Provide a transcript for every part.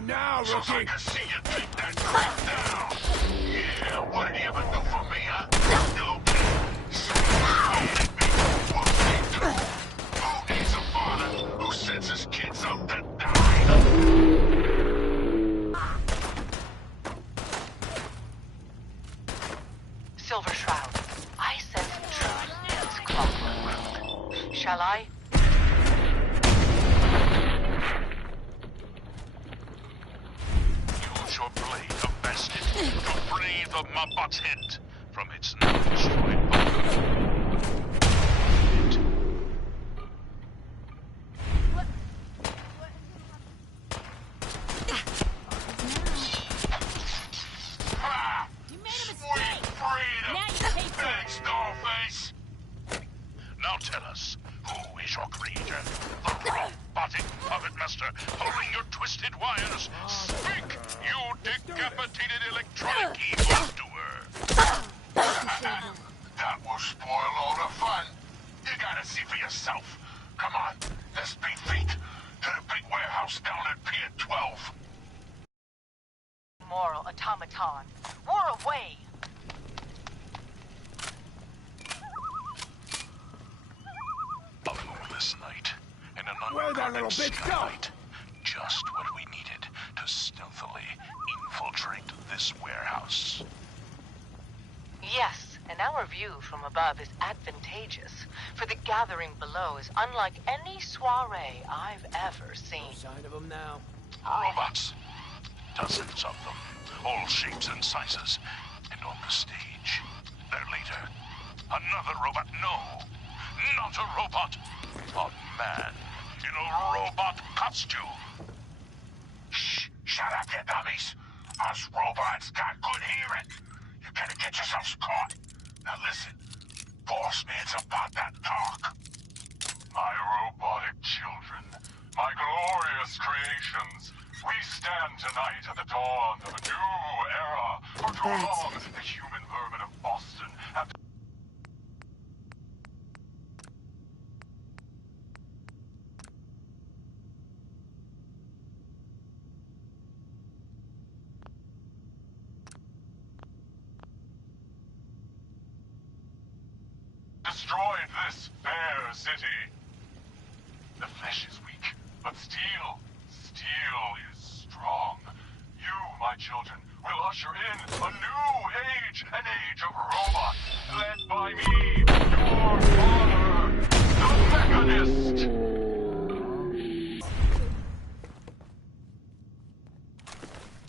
on now, Looks rookie! like I see you take that crap down! Yeah, what did he ever do for me, huh? Okay. Who needs a father who sends his kids up to die? Silver Shroud, I sense truth in this clockwork crook. Shall I? Use your blade of basket to breathe of Mabot's head from its now destroyed body. You made a mistake! Now you pay for it! Thanks, Dollface! Now tell us, who is your creator? The robotic puppet master pulling your twisted wires? Speak, you decapitated electronic evildoer! That will spoil all the fun. You gotta see for yourself. Come on, let's beat feet to the big warehouse down at Pier 12. Moral automaton. We're away! A moonless night in an Where'd that little unguarded bitch go? skylight. Just what we needed to stealthily infiltrate this warehouse. Yes, and our view from above is advantageous, for the gathering below is unlike any soiree I've ever seen. Sign of him now. Robots. Dozens of them. All shapes and sizes. And on the stage, there later. Another robot. No. Not a robot. A man in a robot costume. Shh. Shut up, you dummies. Us robots got good hearing. You gotta get yourselves caught. Now listen. Boss man's about that talk. My robotic children. My glorious creations. We stand tonight at the dawn of a new era. For too long, the human vermin of Boston have destroyed this fair city. The flesh is weak, but steel is strong. You, my children, will usher in a new age, an age of robots, led by me, your father, the Mechanist.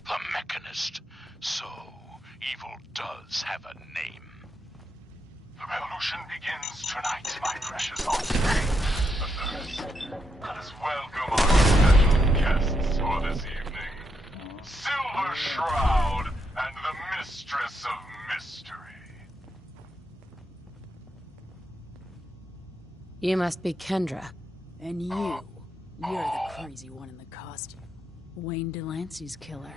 The Mechanist. So, evil does have a name. The revolution begins tonight, my precious offspring. But first, let us welcome our special guests for this evening. Silver Shroud and the Mistress of Mystery. You must be Kendra. And you're the crazy one in the costume. Wayne Delancey's killer.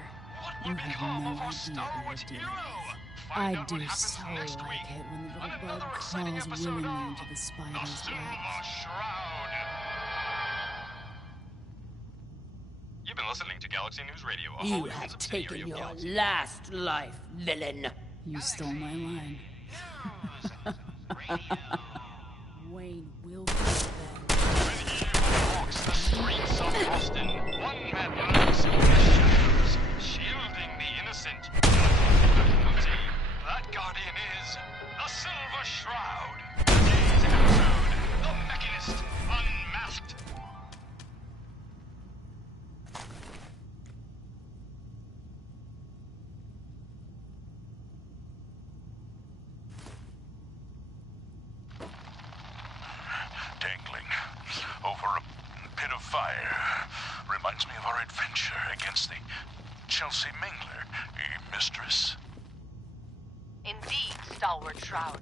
You have no idea who you're dealing with. I do so like it when the little bug crawls willingly into the spider's web. You've been listening to Galaxy News Radio. You have taken your last life, villain. You stole my line. Wayne will be then. When evil walks the streets of Boston, one man lurks in the shadows, shielding the innocent. Guilty. That guardian is the Silver Shroud. Today's episode, The Mechanist Unmasked. Dangling over a pit of fire reminds me of our adventure against the Chelsea Mingler, mistress. Indeed, stalwart Shroud.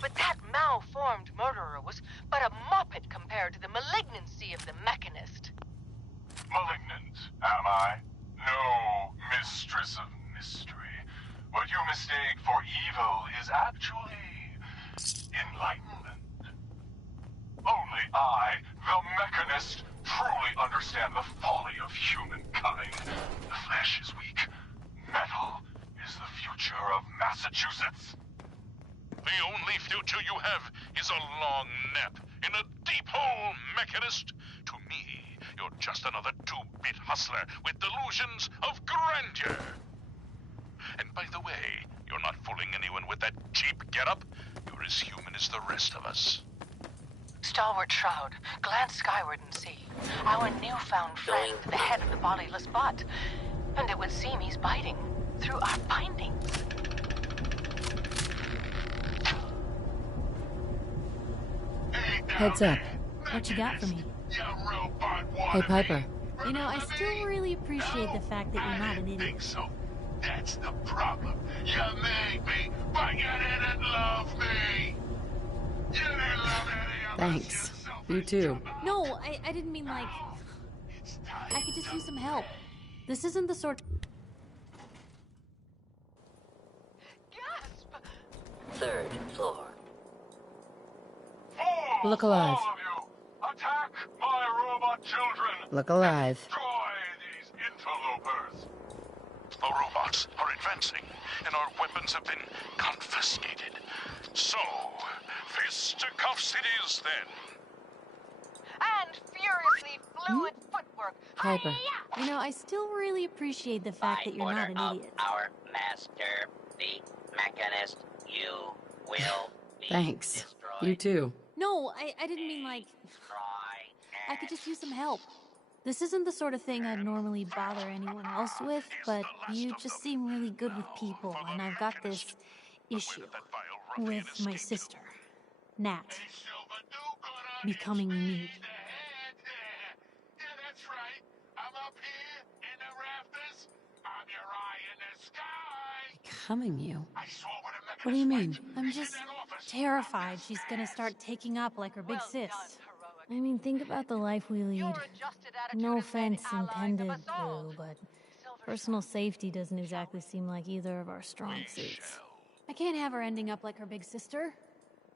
But that malformed murderer was but a muppet compared to the malignancy of the Mechanist. Malignant, am I? No, Mistress of Mystery. What you mistake for evil is actually enlightenment. Only I, the Mechanist, truly understand the folly of humankind. The with delusions of grandeur. And by the way, you're not fooling anyone with that cheap getup. You're as human as the rest of us. Stalwart Shroud, glance skyward and see. Our newfound friend, the head of the bodiless bot. And it would seem he's biting through our bindings. Heads up. What you got for me? Hey, Piper. You know, I still really appreciate the fact that you're not an idiot. Think so. That's the problem. You made me, but you didn't love me. You didn't love any of Thanks. us, You too. No, I didn't mean like... I could just use some help. This isn't the sort... Gasp! 3rd floor. Look alive. All of you, attack my robot children. Look alive. Destroy these interlopers. The robots are advancing, and our weapons have been confiscated. So, fisticuffs it is then. And furiously fluid footwork. Piper. Hi-ya! You know, I still really appreciate the fact that you're not an idiot. Our master, the Mechanist, you will be Thanks. destroyed. You too. No, I didn't mean like... I could just use some help. This isn't the sort of thing I'd normally bother anyone else with, but you just seem really good with people, and I've got this issue with my sister, Nat, becoming me. Yeah, that's right. I'm up here in the rafters. I'm your eye in the sky. Becoming you? I swore with a What do you mean? I'm just terrified she's gonna start taking up like her big sis. I mean, think about the life we lead. No offense intended, Blue, but personal safety doesn't exactly seem like either of our strong suits. I can't have her ending up like her big sister,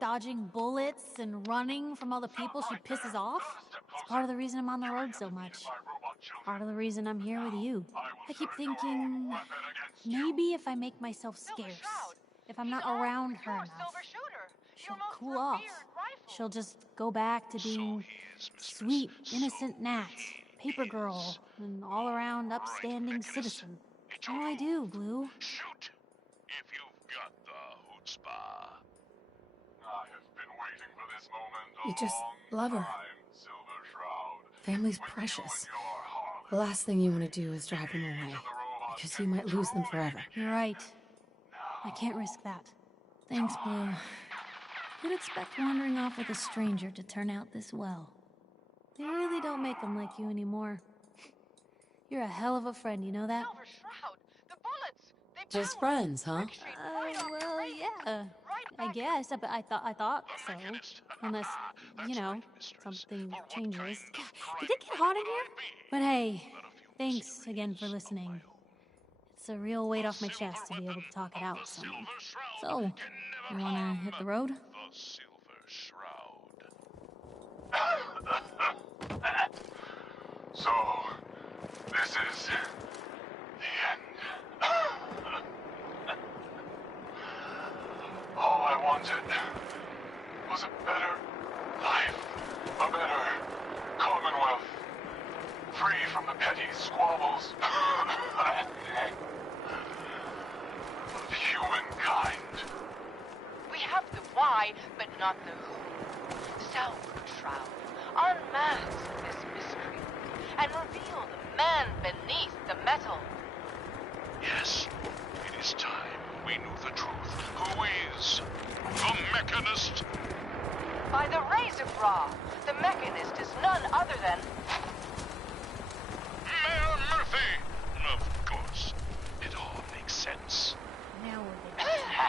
dodging bullets and running from all the people she pisses off. It's part of the reason I'm on the road so much. Part of the reason I'm here with you. I keep thinking, maybe if I make myself scarce, if I'm not around her enough, she'll cool off. She'll just go back to being sweet, innocent Nat, paper girl, an all-around upstanding citizen. What do I do, Blue? Shoot! If you've got the chutzpah. I have been waiting for this moment a You just long love her. time, Silver Shroud. Family's With precious. you and your harlot, The last thing you want to do is drive them away, because you might lose them forever. You're right. I can't risk that. Thanks, Blue. Who'd expect wandering off with a stranger to turn out this well? They really don't make them like you anymore. You're a hell of a friend, you know that? Silver Shroud, the bullets! They Just powered. friends, huh? Well, yeah. I guess, but I thought so. Unless, you know, something changes. God, did it get hot in here? But hey, thanks again for listening. It's a real weight off my chest to be able to talk it out with someone. So, you wanna hit the road? The Silver Shroud. So, this is the end. All I wanted was a better life, a better commonwealth, free from the petty squabbles of humankind. We have the why, but not the who. Stalwart Shroud, unmask this mystery and reveal the man beneath the metal. Yes, it is time we knew the truth. Who is the Mechanist? By the rays of Ra, the Mechanist is none other than... Mayor Murphy! Of course. It all makes sense. Now we're there.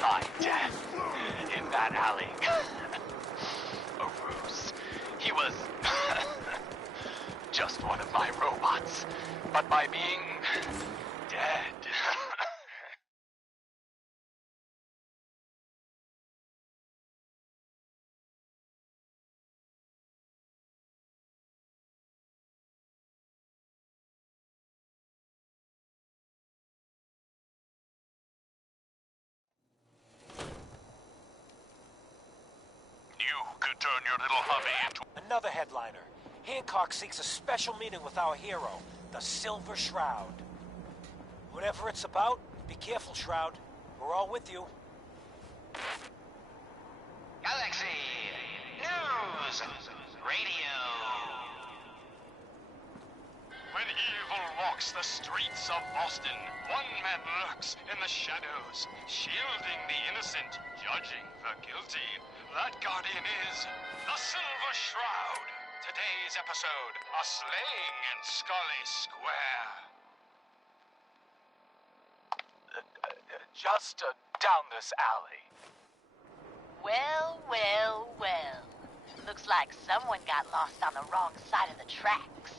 My death in that alley. A ruse. He was just one of my robots. But by being dead. You could turn your little hobby into... Another headliner. Hancock seeks a special meeting with our hero, the Silver Shroud. Whatever it's about, be careful, Shroud. We're all with you. Galaxy News Radio. When evil walks the streets of Boston, one man lurks in the shadows, shielding the innocent, judging the guilty. That guardian is the Silver Shroud. Today's episode, a slaying in Scully Square. Just down this alley. Well, well, well. Looks like someone got lost on the wrong side of the tracks.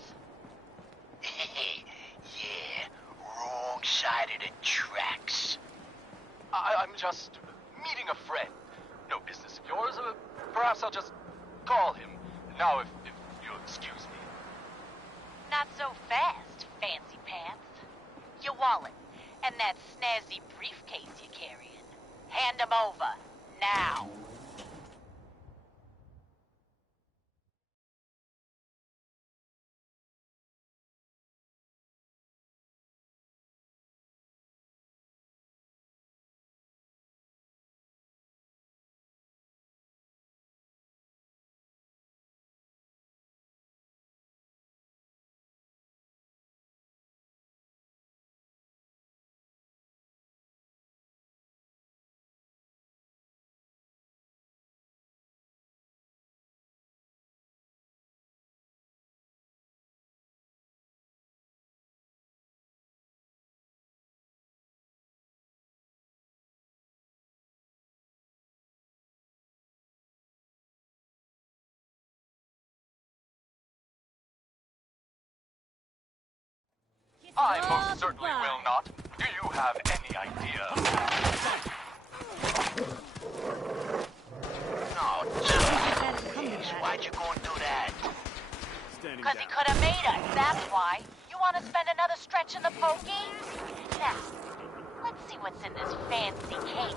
Yeah, wrong side of the tracks. I'm just meeting a friend. No business of yours. Perhaps I'll just call him. Now, if you'll excuse me. Not so fast, fancy pants. Your wallet and that snazzy briefcase you're carrying. Hand them over, now. I most certainly will not. Do you have any idea? No, jeez, why'd you go and do that? Because he could have made us, that's why. You want to spend another stretch in the pokey? Now, let's see what's in this fancy case.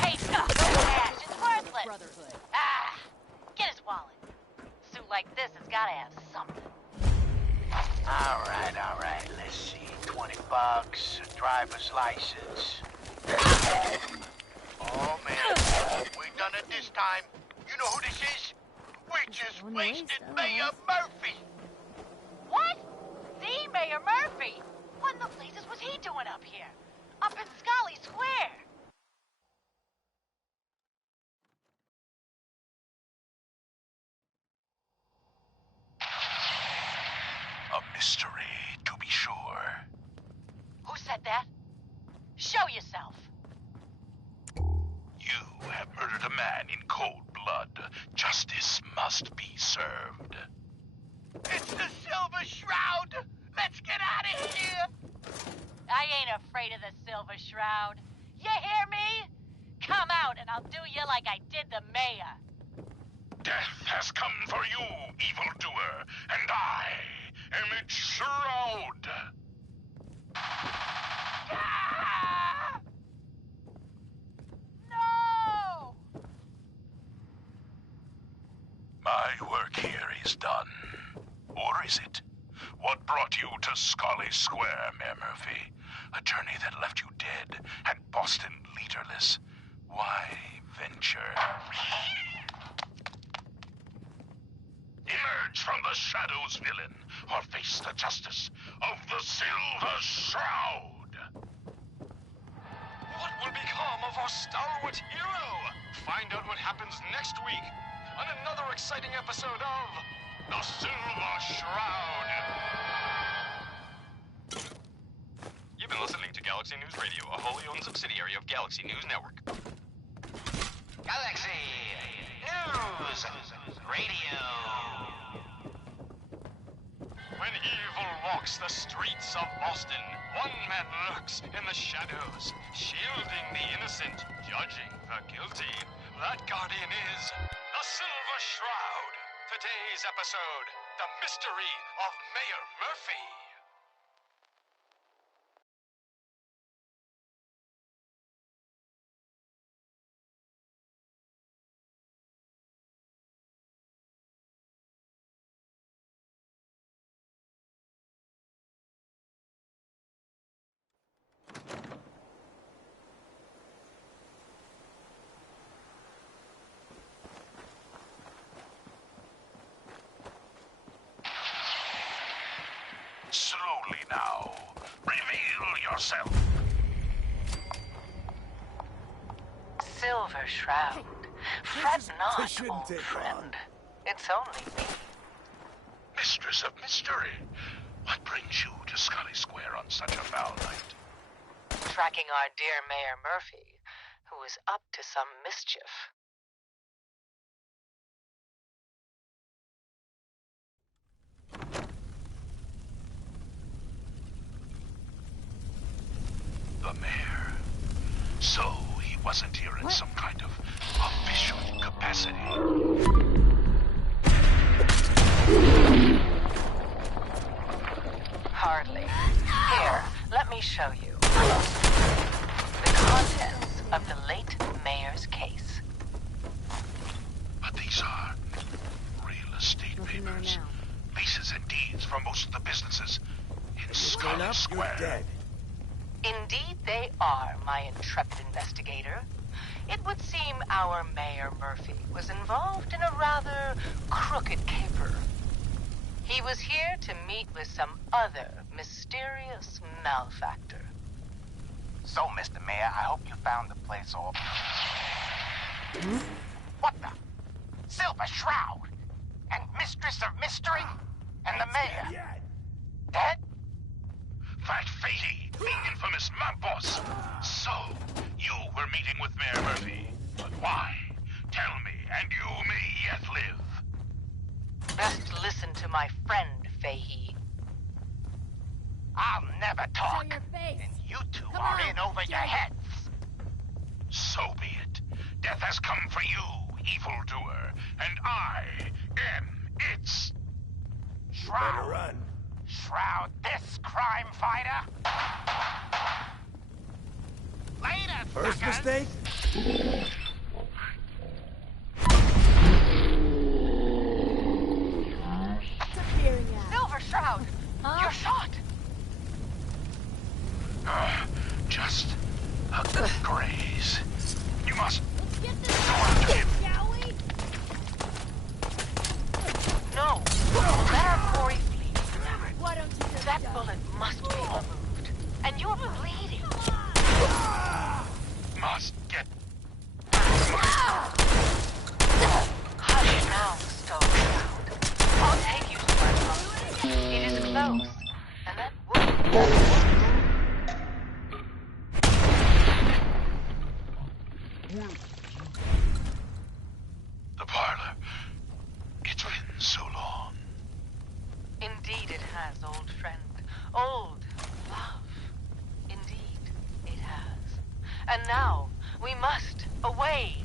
Hey, no cash, it's worthless. Brotherhood. Ah, get his wallet. A suit like this has got to have something. All right, let's see. $20, a driver's license. Oh, man, we done it this time. You know who this is? We just wasted Mayor Murphy. What? The Mayor Murphy? What in the blazes was he doing up here? Up in Scully Square? A mystery, to be sure. Who said that? Show yourself. You have murdered a man in cold blood. Justice must be served. It's the Silver Shroud. Let's get out of here. I ain't afraid of the Silver Shroud. You hear me? Come out and I'll do you like I did the mayor. Death has come for you, evildoer, and I am its shroud. Ah! No! My work here is done. Or is it? What brought you to Scully Square, Mayor Murphy? A journey that left you dead and Boston leaderless. Why venture? Emerge from the shadows, villain, or face the justice of the Silver Shroud. What will become of our stalwart hero? Find out what happens next week on another exciting episode of The Silver Shroud. You've been listening to Galaxy News Radio, a wholly owned subsidiary of Galaxy News Network. Galaxy News Radio. When evil walks the streets of Boston, one man lurks in the shadows, shielding the innocent, judging the guilty. That guardian is the Silver Shroud. Today's episode, The Mystery of Mayor Murphy. yourself. Silver Shroud. Fret not, old friend. It's only me. Mistress of Mystery, what brings you to Scully Square on such a foul night? Tracking our dear Mayor Murphy, who is up to some mischief. The mayor. So he wasn't here in some kind of official capacity. Hardly. Here, let me show you. The contents of the late mayor's case. But these are real estate papers. Leases and deeds for most of the businesses in Scully Square. Indeed they are, my intrepid investigator. It would seem our Mayor Murphy was involved in a rather crooked caper. He was here to meet with some other mysterious malefactor. So, Mr. Mayor, I hope you found the place all... What the? Silver Shroud? And Mistress of Mystery? And the mayor? Dead? Fat Fatey, the infamous mob boss. So, you were meeting with Mayor Murphy. But why? Tell me, and you may yet live. Best listen to my friend, Fahey. I'll never talk. Show your face. And you two Come are on, in over your heads. So be it. Death has come for you, evildoer, and I am its... Shroud. Run. Shroud this crime fighter. Later, First suckers. mistake? Silver Shroud! You're shot! Just a graze. You must... Let's get this go after him. shall we? No! Let our quarry flee. Why don't you just That go? bullet must be removed. And you're bleeding. Must get... Hush now, Silver Shroud. I'll take you to my home. It is close. And that would... The parlor. It's been so long. Indeed it has, old friend. Old love. Indeed it has. And now, we must away.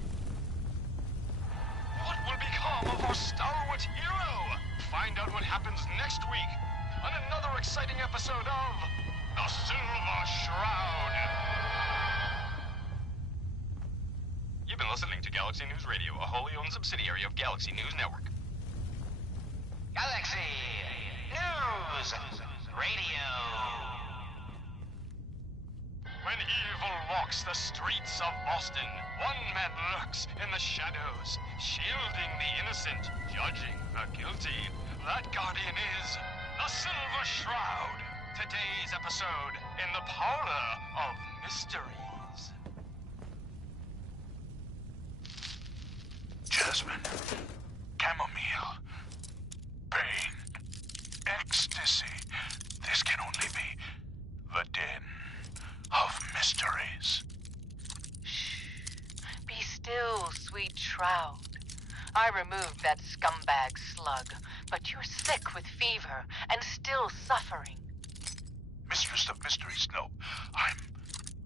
What will become of our stalwart hero? Find out what happens next week on another exciting episode of The Silver Shroud. You've been listening to Galaxy News Radio, a wholly owned subsidiary of Galaxy News Network. Galaxy News Radio. When evil walks the streets of Boston, one man lurks in the shadows, shielding the innocent, judging the guilty. That guardian is the Silver Shroud. Today's episode in the Parlor of Mysteries. Jasmine. Chamomile. Pain. Ecstasy. This can only be the den of mysteries. Be still, sweet Shroud. I removed that scumbag slug, but you're sick with fever and still suffering. Mistress of Mysteries, no. I'm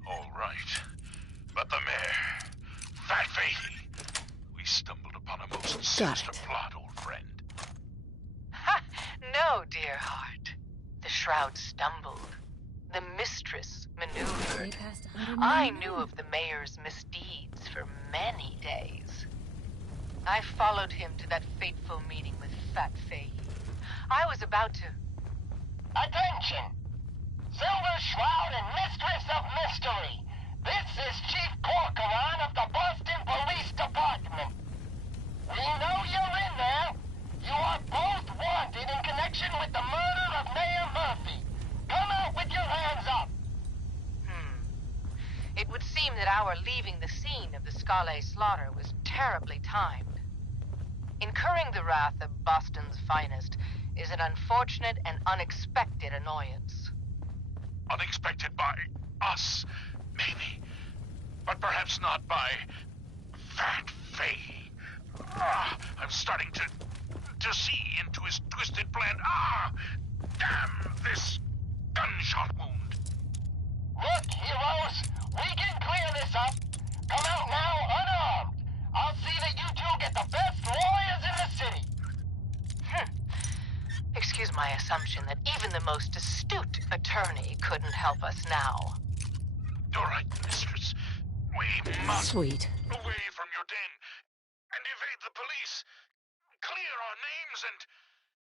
all right. But the mayor, Fat Fatey, we stumbled upon a most sinister plot, old friend. Ha! No, dear heart. The Shroud stumbled. The mistress maneuvered. I knew of the mayor's misdeeds for many days. I followed him to that fateful meeting with Fat Fahey. I was about to... Attention! Silver Shroud and Mistress of Mystery. This is Chief Corcoran of the Boston Police Department. We know you're in there. You are both wanted in connection with the murder of Mayor Murphy. Come out with your hands up. our leaving the scene of the Scale slaughter was terribly timed. Incurring the wrath of Boston's finest is an unfortunate and unexpected annoyance. Unexpected by us, maybe. But perhaps not by Fat Faye. I'm starting to see into his twisted plan. Damn this gunshot wound. Look, heroes, we can clear this up. Come out now unarmed. I'll see that you two get the best lawyers in the city. Excuse my assumption that even the most astute attorney couldn't help us now. You're right, mistress. We must Sweet. away from your den and evade the police. Clear our names and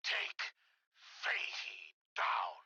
take Fahey down.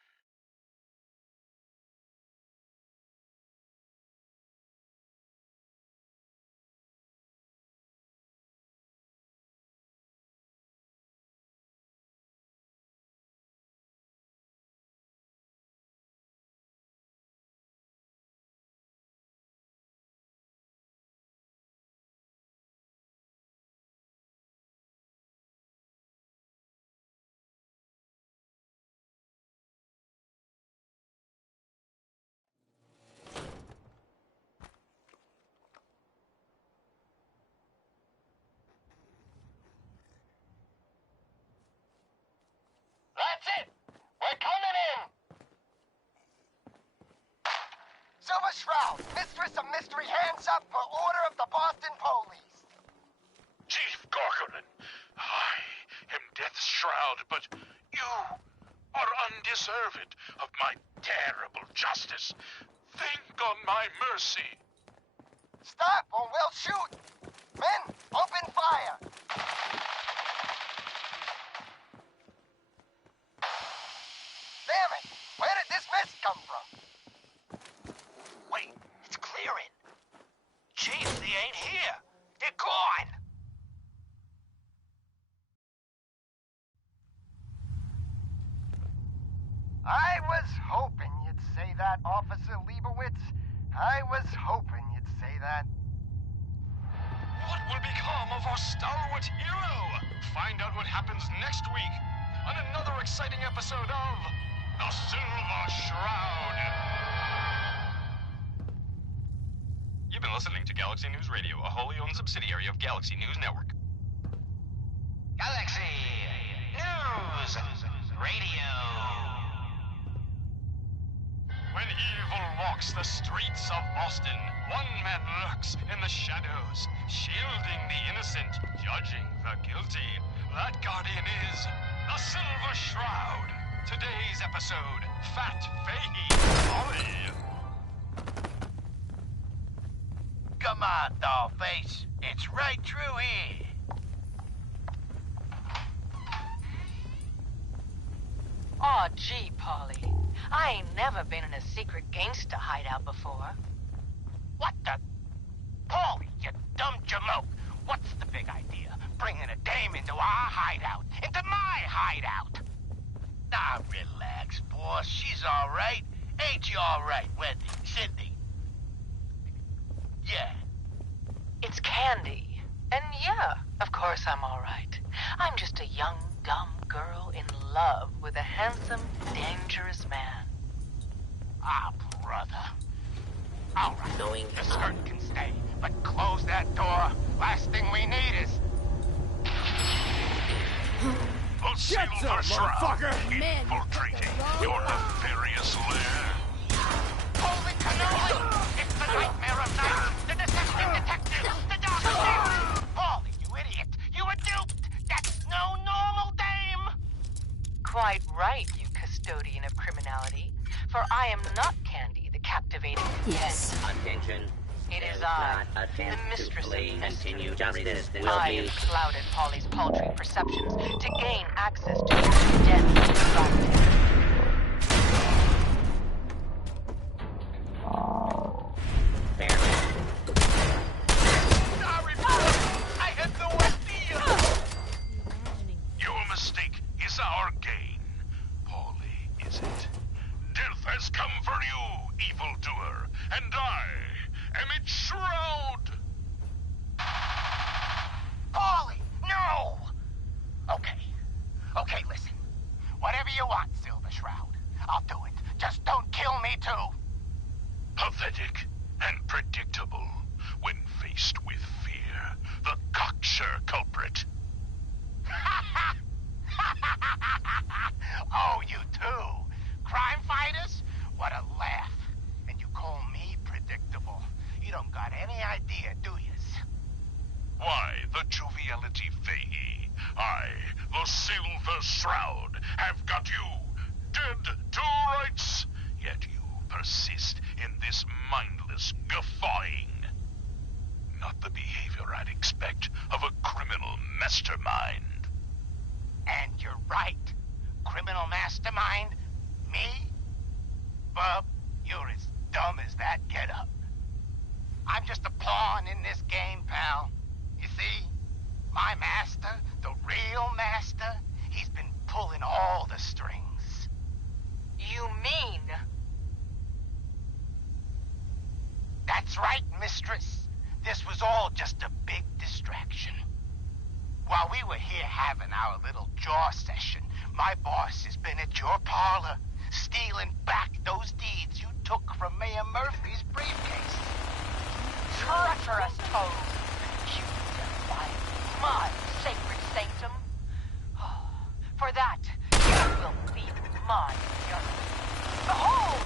That's it! We're coming in! Silver Shroud, Mistress of Mystery, hands up for order of the Boston Police. Chief Gorgonin, I am Death's Shroud, but you are undeserved of my terrible justice. Think on my mercy. Stop or we'll shoot! Men, open fire! Damn it! Where did this mist come from? Wait, it's clearing. Chief, they ain't here. They're gone. I was hoping you'd say that, Officer Leibowitz. I was hoping you'd say that. What will become of our stalwart hero? Find out what happens next week on another exciting episode of The Silver Shroud. You've been listening to Galaxy News Radio, a wholly owned subsidiary of Galaxy News Network. Galaxy News Radio. When evil walks the streets of Boston, one man lurks in the shadows, shielding the innocent, judging the guilty. That guardian is the Silver Shroud. Today's episode, Fat Fahey Ollie. Come on, Dollface. It's right through here. Aw, gee, Polly. I ain't never been in a secret gangsta hideout before. What the? Paulie, you dumb jamoke. What's the big idea? Bringing a dame into our hideout. Into my hideout. Now, relax, boss. She's all right. Ain't you all right, Wendy? Cindy? Yeah. It's Candy. And yeah, of course I'm all right. I'm just a young, dumb girl in love with a handsome, dangerous man. Ah, brother. All right, the skirt can stay, but close that door. Last thing we need is... The Silver Shroud, infiltrating your nefarious lair. Holy cannoli! It's the nightmare of night! The deceptive detective! The doctor! Paulie, you idiot! You were duped! That's no normal dame! Quite right, you custodian of criminality. For I am not Candy, the captivating... Yes. Attention. It is If I, not the attempt mistress to flee, of mystery. continue justice will I be... have clouded Polly's paltry perceptions to gain access to her deadly practice. Sorry, I had no idea! Your mistake is our gain. Paulie, is it? Death has come for you, evildoer, and I am its shroud! major culprit. Oh, you too? Crime fighters? What a laugh. And you call me predictable. You don't got any idea, do yous? Why, the joviality Fahey, I, the Silver Shroud, have got you dead to rights. Yet you persist in this mindless guffawing. Not the behavior I'd expect of a criminal mastermind. And you're right. Criminal mastermind? Me? Bub, you're as dumb as that getup. I'm just a pawn in this game, pal. You see? My master, the real master, he's been pulling all the strings. You mean? That's right, mistress. This was all just a big distraction. While we were here having our little jaw session, my boss has been at your parlor, stealing back those deeds you took from Mayor Murphy's briefcase. Treacherous toad! You defile my sacred sanctum. For that, you will be my judge. Behold!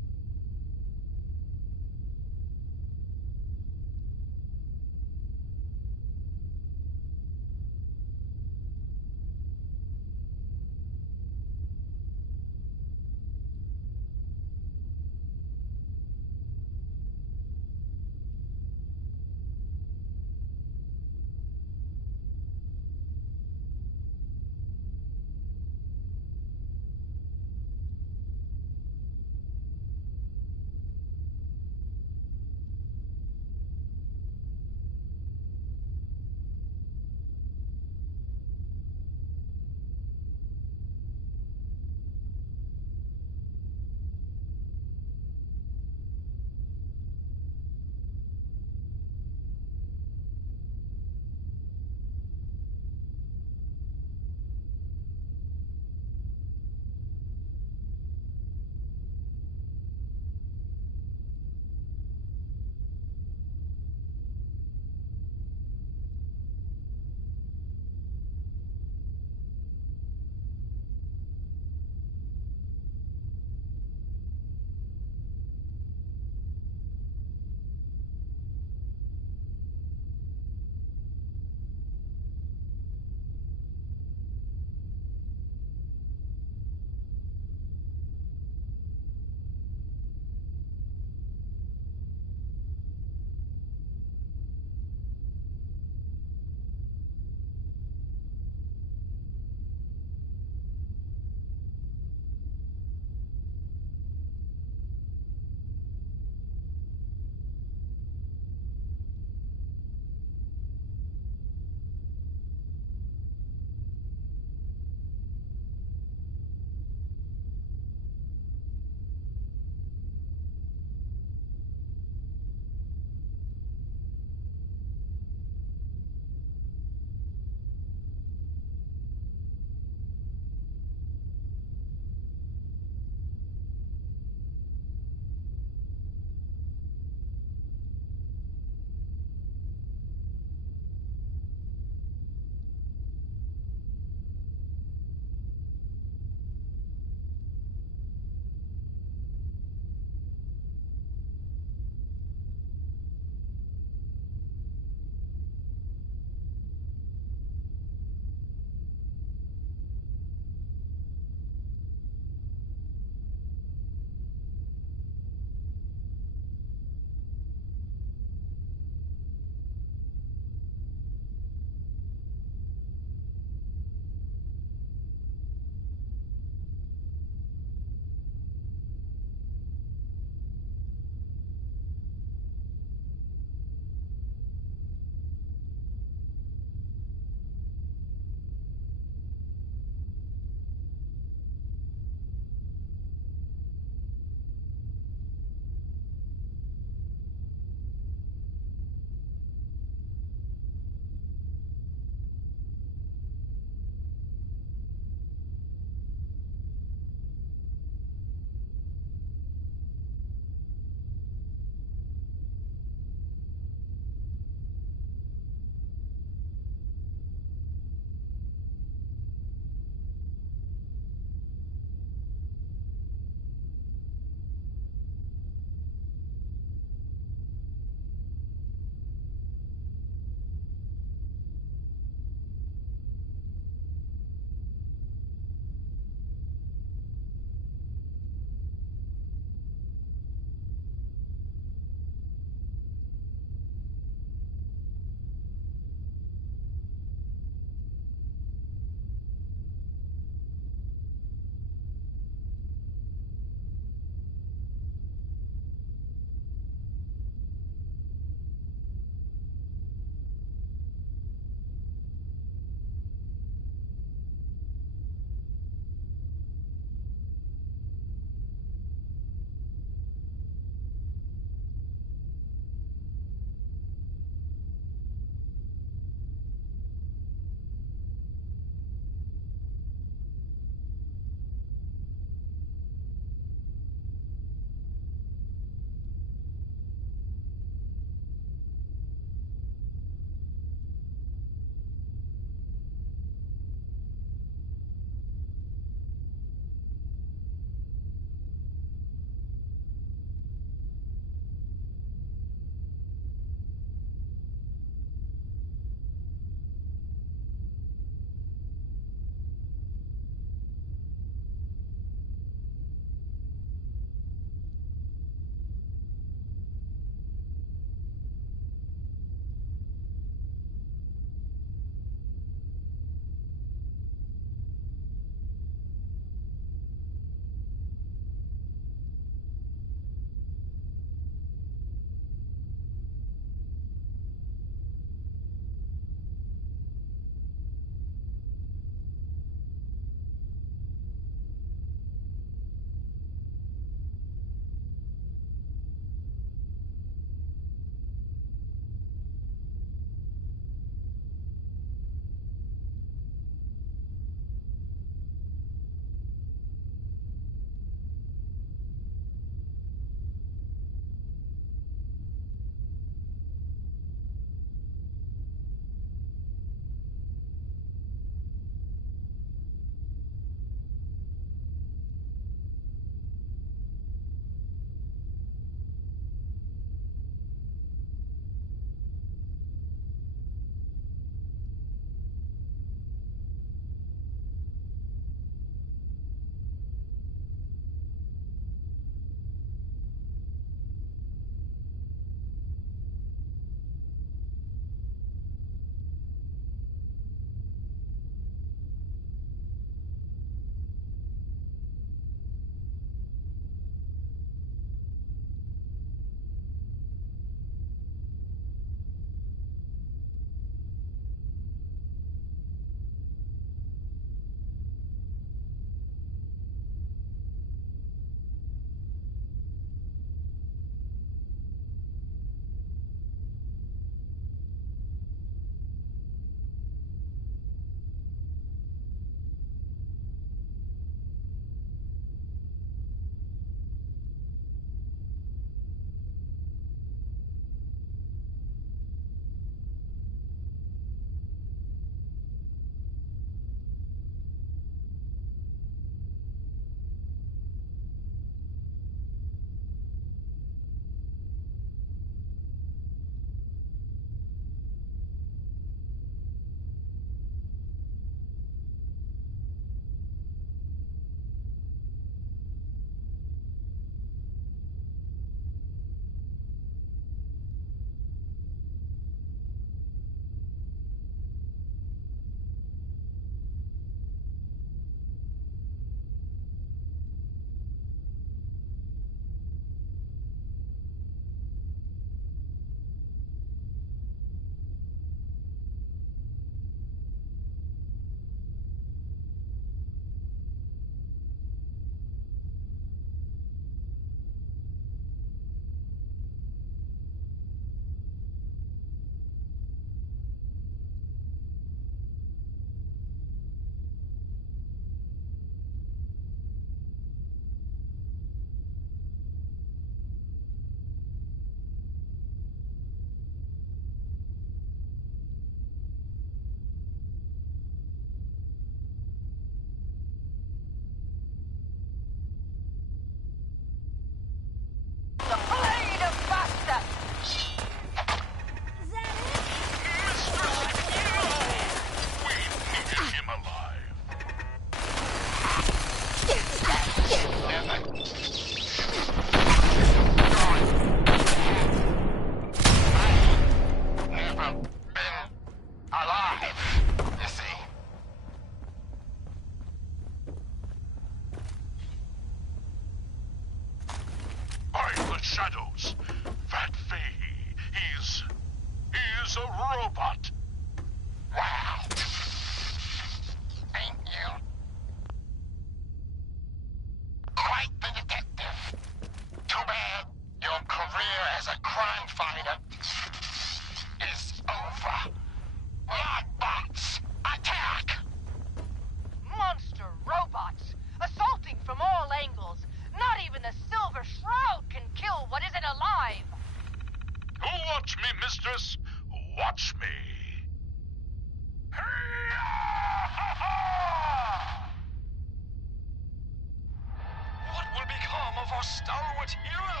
of our stalwart hero.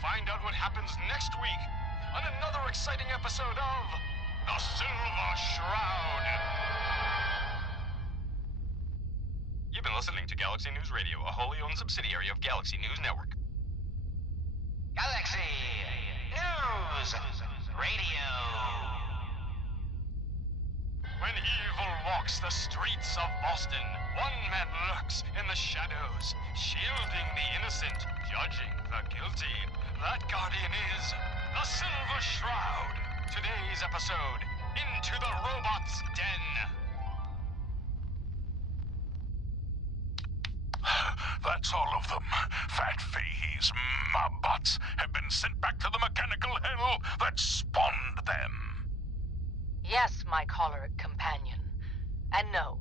Find out what happens next week on another exciting episode of The Silver Shroud. You've been listening to Galaxy News Radio, a wholly owned subsidiary of Galaxy News Network. Galaxy News Radio. When evil walks the streets of Boston, one man lurks in the shadows, shielding the innocent, judging the guilty. That guardian is the Silver Shroud. Today's episode, Into the Robot's Den. That's all of them. Fat Fahey's Mobbots have been sent back to the mechanical hell that spawned them. Yes, my choleric companion. And no,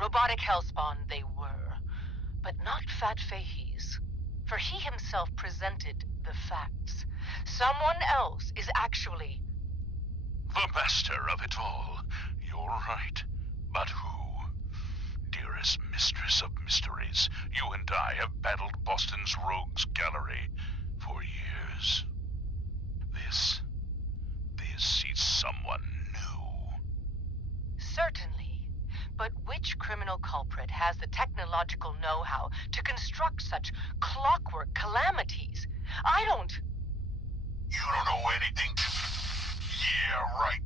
robotic hellspawn they were. But not Fat Fahey's. For he himself presented the facts. Someone else is actually... the master of it all. You're right. But who? Dearest mistress of mysteries, you and I have battled Boston's rogues gallery for years. This is someone new. Certainly. But which criminal culprit has the technological know-how to construct such clockwork calamities? I don't... You don't know anything? Yeah, right.